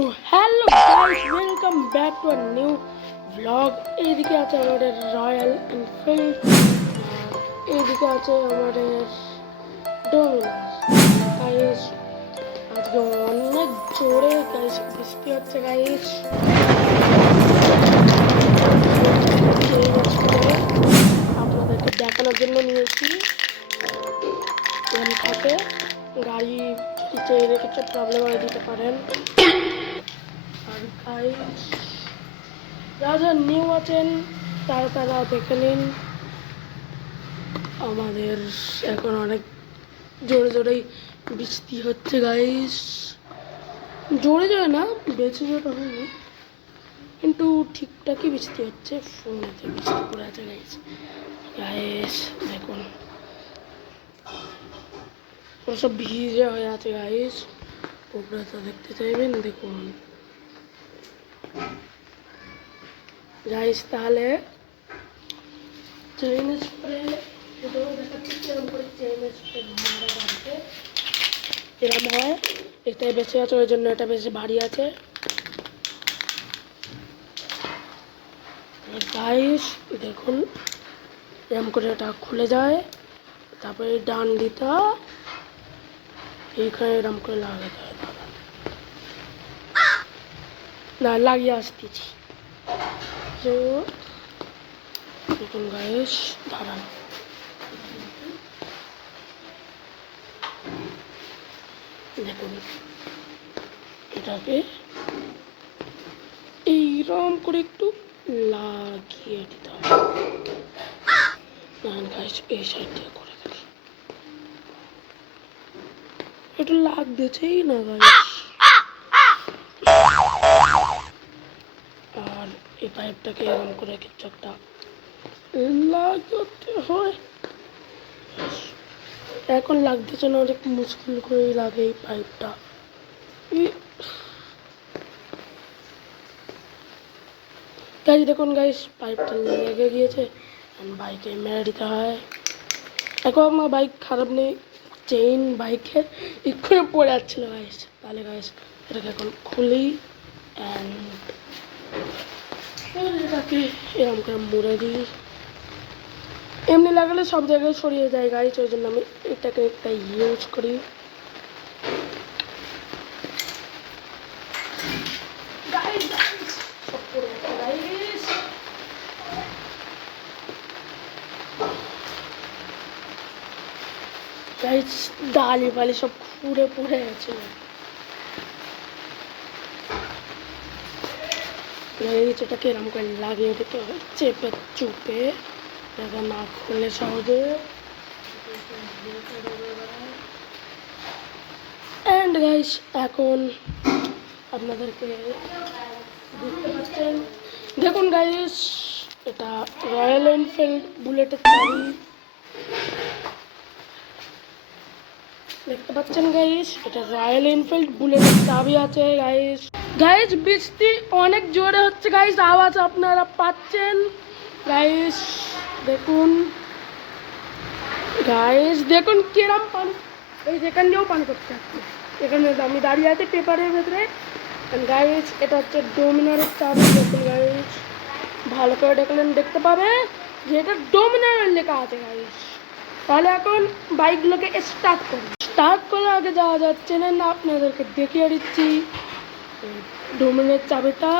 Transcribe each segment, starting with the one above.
So hello guys, welcome back to a new blog. এইদিকে আছে আমাদের রয়্যাল এনফিল্ড, এইদিকে আছে আমাদের ডোমিনাস। গাইস আজকে অনেক জোরে গাইস বৃষ্টি হচ্ছে গাইস। আপনাদেরকে দেখানোর জন্য নিয়েছি। থাকে গাড়ি চেয়ে কিছু প্রবলেম হয়ে দিতে পারেন। আর গাইস যারা নিউ আছেন তারা দেখে নিন। আমাদের এখন অনেক জোরে জোরেই বৃষ্টি হচ্ছে গাইস। জোরে জোরে না, বেশি জোরে হয়নি, কিন্তু ঠিকঠাকই বৃষ্টি হচ্ছে। ফোনেতে বৃষ্টি পড়ে আছে গাইস। গাইস দেখুন সব ভিজে হয়ে আছে গাইস। ওপরেটা দেখতে চাইবেন, দেখুন গাইস। তাহলে চেইন স্প্রে দেখাচ্ছি কিরকম করে চেইন স্প্রে মারা বাড়িতে এরকম হয়। এটাই বেশি আছে, ওই জন্য এটা বেশি ভারী আছে গাইস। দেখুন এরকম করে এটা খুলে যায়, তারপরে ডান দিটা এইখানে এরকম করে লাগাতে হয়। না লাগিয়ে আসতেছি। তো দেখুন গাইস, দাঁড়ান, দেখুন এটাকে এইরকম করে একটু লাগিয়ে দিতে হবে। গাইস এই সাইড দিয়ে করে দেখি, একটু লাগতেছেই না গাইস। আর এই পাইপটাকে এরকম করে কিছু একটা লাগাতে হয়। এখন লাগতেছে না, অনেক মুশকিল করে লাগে এই পাইপটা। গাইস দেখুন গাইস, পাইপটা লেগে গিয়েছে, বাইকে মেরে দিতে হয়। এখন আমার বাইক খারাপ নেই, চেইন বাইকের এক্ষুনি পড়ে যাচ্ছিল গাইস। তাহলে গাইস এটাকে এখন খুলি অ্যান্ড এটাকে এরকম করে মুড়ে দিই। এমনি লাগালে সব জায়গায় সরিয়ে যায় গাইস, ওই জন্য আমি এটাকে একটা ইউজ করি। গাইস ডালি ফালি সব পুড়ে পুড়ে গেছে। এটাকে এরকম করে লাগিয়ে দিতে হবে চেপে চুপে, যাতে না খুলে সহজে। অ্যান্ড গাইস এখন আপনাদেরকে দেখতে পাচ্ছেন, দেখুন গাইস এটা রয়্যাল এনফিল্ড বুলেটের চাবি। দেখতে পাচ্ছেন গাইস, এটা রয়্যাল এনফিল্ড বুলেটের চাবি আছে গাইস। গাইস বৃষ্টি অনেক জোরে হচ্ছে গাইস, আওয়াজ আপনারা পাচ্ছেন গাইস। দেখুন গাইস, দেখুন কিরম পানি, এই যেখান দিয়েও পানি করতে হচ্ছে। এখানে আমি দাঁড়িয়ে আছি পেপারের ভেতরে গাইস। এটা হচ্ছে ডোমিনারের চাবি। দেখুন গাইস, ভালো করে দেখতে পাবে যে এটা ডোমিনারের লেখা আছে গাইস। তাহলে এখন বাইকগুলোকে স্টার্ট করার আগে যাওয়া যাচ্ছে না, আপনাদেরকে দেখিয়ে দিচ্ছি। ডোমিনারের চাবিটা,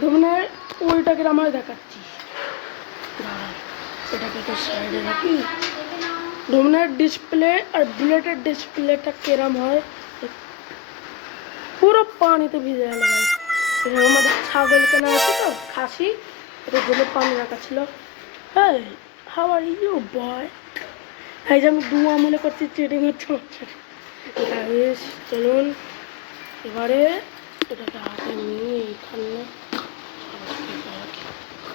ডোমিনার ওইটাকে আমার দেখাচ্ছি। এটাকে তো সাইডে রাখি। ডোমিনার ডিসপ্লে আর বুলেটের ডিসপ্লেটা কেরাম হয়, পুরো পানিতে ভিজে গেল গাইস। আমাদের ছাগল কেনা আছে তো, খাসি, এটার জন্য পানি রাখা ছিল। হ্যাঁ, হাউ আর ইউ বয়? এই যে আমি দুয়া মনে করছি চিটিং হচ্ছে। গাইস চলুন এবারে এটাকে হাতে নিয়ে এইখানে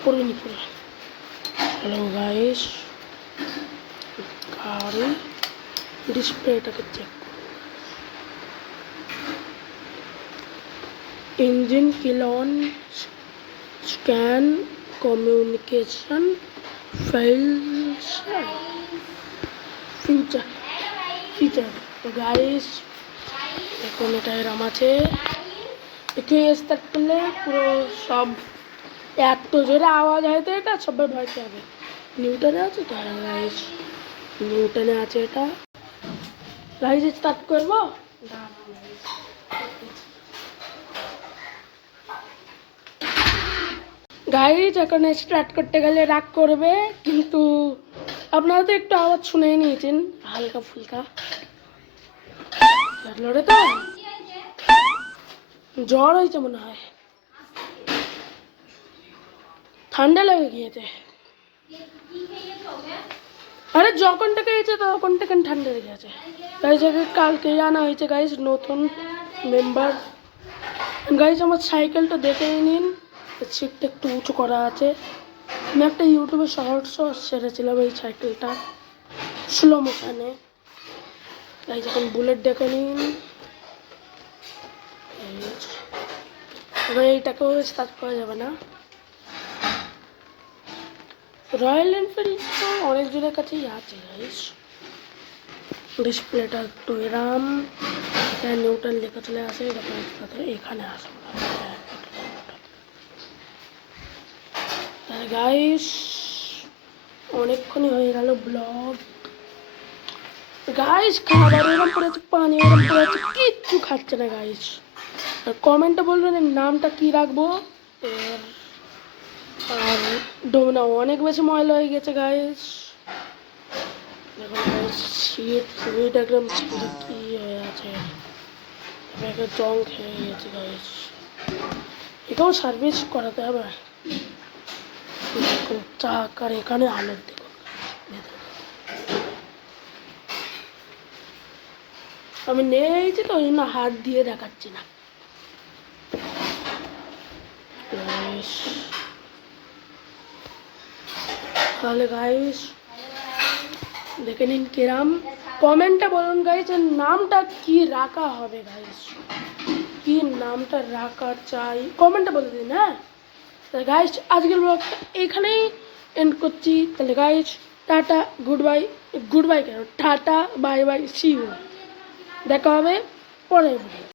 পড়িনি পড়ে। হ্যালো গাইস, গাড়ি ডিসপ্লেটাকে চেক করুন। Engine kiln scan communication feature guys. দেখুন এটা এরম আছে, একটু স্টার্ট করলে পুরো সব এত জোরে আওয়াজ হয় তো এটা সবাই ভয় পাবে। নিউটনে আছে তো, হ্যাঁ গাইস নিউটনে আছে এটা। গাইস স্টার্ট করবো, গাইস এখন স্টার্ট করতে গেলে রাগ করবে, কিন্তু আপনারা তো একটু আওয়াজ শুনেই নিয়েছেন হালকা ফুলকা। লড়ে তো জ্বর হয়েছে মনে হয়, ঠান্ডা লেগে গিয়েছে। আরে যখন থেকে হয়েছে তখন থেকে ঠান্ডা লেগে গেছে গাইস। কালকেই আনা হয়েছে গাইস নতুন মেম্বার। গাইস আমার সাইকেলটা দেখে নিন, সিটটা একটু উঁচু করা আছে। আমি একটা ইউটিউবে শর্টস ছেড়েছিলাম এই সাইকেলটা স্লো মোশনে। গাইস এখন বুলেট দেখে নিন। এবার এইটাকেও স্টার্ট করা যাবে না। রয়্যাল এনফিল্ড তো অনেকজনের কাছেই আছে গাইস। ডিসপ্লেটা একটু এরাম, এটা নিউটন লেখা চলে আসে, এখানে আসে গাইস। অনেকক্ষণই হয়ে গেল ব্লগ গাইস। খাবার এরম পড়েছে, পানি এরম পড়েছে, কিচ্ছু খাচ্ছে না গাইস। আর কমেন্টে বলবেন এর নামটা কি রাখবো। আর ডোমনা অনেক বেশি ময়লা হয়ে গেছে গাইস। দেখুন গাইস শীত শীত একদম কি হয়ে আছে, ব্যাগের জং খেয়ে গেছে গাইস। এটাও সার্ভিস করাতে হবে। দেখুন চাক আর এখানে আলোর দেখুন, আমি নিয়েছি তো ওই জন্য হাত দিয়ে দেখাচ্ছি না। তাহলে গাইস দেখে নিন কিরাম। কমেন্টে বলুন গাইস এর নামটা কি রাখা হবে গাইস, কি নামটা রাখা চাই কমেন্টে বলে দিন। হ্যাঁ তাহলে গাইস আজকের ব্লগটা এখানেই এন্ড করছি। তাহলে guys tata good bye, good bye কেন tata bye bye see you, দেখা হবে পরের ভিডিও।